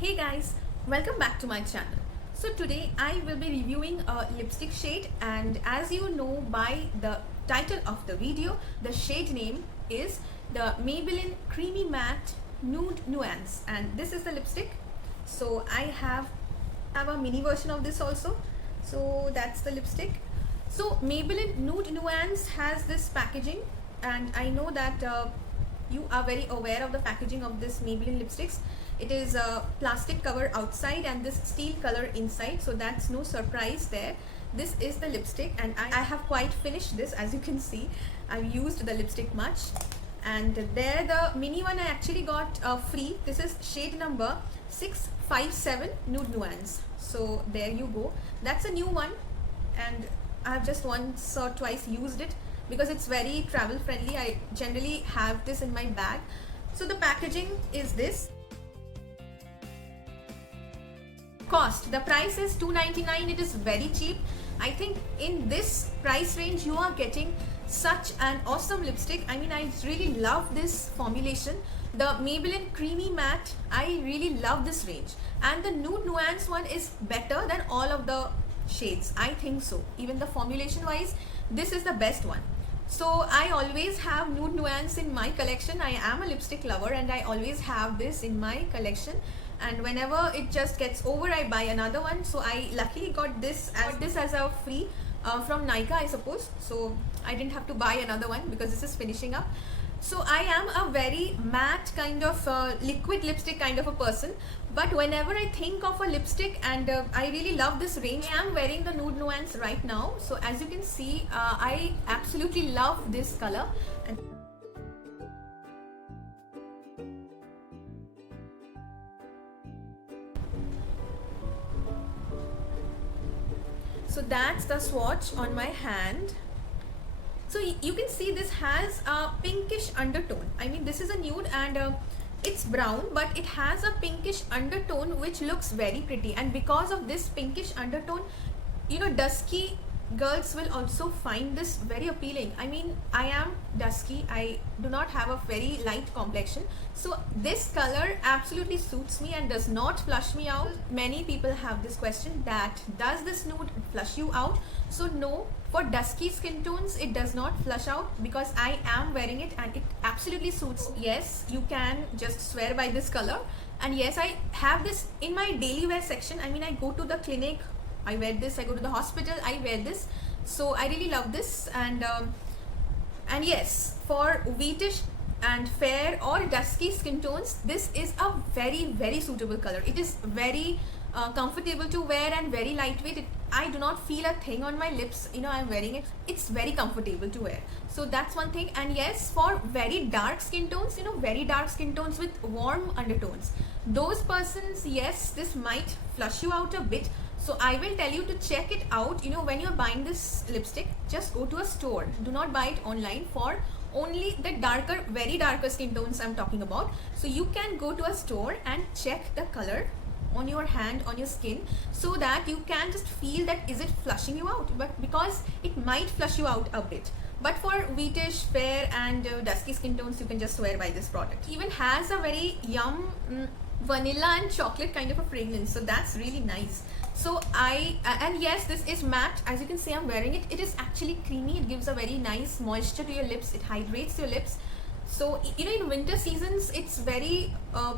Hey guys, welcome back to my channel. So today I will be reviewing a lipstick shade, and as you know by the title of the video, the shade name is the Maybelline Creamy Matte Nude Nuance, and this is the lipstick. So I have a mini version of this also. So that's the lipstick. So Maybelline Nude Nuance has this packaging, and I know that you are very aware of the packaging of this Maybelline lipsticks. It is a plastic cover outside and this steel color inside, so that's no surprise there. This is the lipstick, and I have quite finished this. As you can see, I've used the lipstick much. And there, the mini one I actually got free. This is shade number 657 Nude Nuance. So there you go. That's a new one, and I have just once or twice used it because it's very travel friendly. I generally have this in my bag. So the packaging is this. Cost, the price is $2.99. It is very cheap. I think in this price range you are getting such an awesome lipstick. I mean, I really love this formulation. The Maybelline Creamy Matte, I really love this range, and the Nude Nuance one is better than all of the shades. I think so. Even the formulation wise, this is the best one. So I always have Nude Nuance in my collection. I am a lipstick lover and I always have this in my collection, and whenever it just gets over, I buy another one. So I luckily got this as a free from Nykaa, I suppose. So I didn't have to buy another one because this is finishing up. So I am a very matte kind of liquid lipstick kind of a person, but whenever I think of a lipstick, and I really love this range. I am wearing the Nude Nuance right now. So as you can see, I absolutely love this color. And so that's the swatch on my hand. So you can see this has a pinkish undertone. I mean, this is a nude and it's brown, but it has a pinkish undertone which looks very pretty. And because of this pinkish undertone, you know, dusky girls will also find this very appealing. I mean, I am dusky. I do not have a very light complexion. So this color absolutely suits me and does not flush me out. Many people have this question that does this nude flush you out? So no, for dusky skin tones it does not flush out because I am wearing it and it absolutely suits me. Yes, you can just swear by this color. And yes, I have this in my daily wear section. I mean, I go to the clinic, I wear this. I go to the hospital, I wear this. So I really love this. And yes, for wheatish and fair or dusky skin tones, this is a very suitable color. It is very comfortable to wear and very lightweight. I do not feel a thing on my lips, you know, I'm wearing it. It's very comfortable to wear. So that's one thing. And yes, for very dark skin tones, you know, very dark skin tones with warm undertones, those persons, yes, this might flush you out a bit. So I will tell you to check it out. You know, when you're buying this lipstick, just go to a store. Do not buy it online for only the darker, very darker skin tones I'm talking about. So you can go to a store and check the color on your hand, on your skin, so that you can just feel that is it flushing you out, but because it might flush you out a bit. But for wheatish, fair and dusky skin tones, you can just swear by this product. It even has a very vanilla and chocolate kind of a fragrance, so that's really nice. So and yes, this is matte. As you can see, I'm wearing it. It is actually creamy. It gives a very nice moisture to your lips. It hydrates your lips. So you know, in winter seasons it's very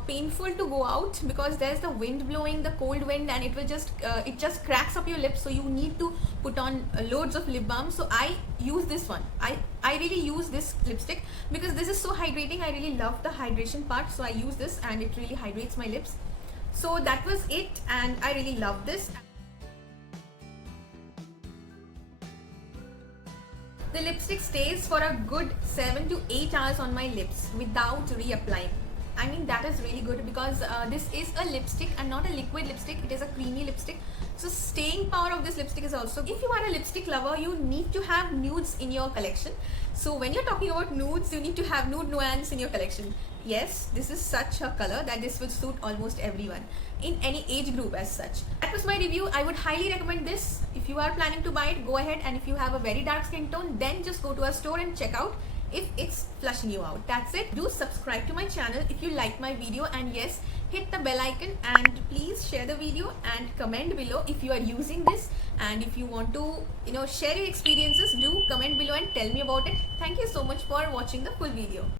painful to go out because there's the wind blowing, the cold wind, and it just cracks up your lips. So you need to put on loads of lip balm. So I use this one. I really use this lipstick because this is so hydrating. I really love the hydration part, so I use this and it really hydrates my lips. So that was it, and I really love this. The lipstick stays for a good 7 to 8 hours on my lips without reapplying. I mean, that is really good because this is a lipstick and not a liquid lipstick. It is a creamy lipstick. So staying power of this lipstick is also, if you are a lipstick lover, you need to have nudes in your collection. So when you're talking about nudes, you need to have Nude Nuance in your collection. Yes, this is such a color that this will suit almost everyone in any age group as such. That was my review. I would highly recommend this. If you are planning to buy it, go ahead, and if you have a very dark skin tone, then just go to a store and check out. if it's flushing you out. That's it. Do subscribe to my channel if you like my video, and yes, hit the bell icon, and please share the video and comment below if you are using this, and if you want to share your experiences, do comment below and tell me about it. Thank you so much for watching the full video.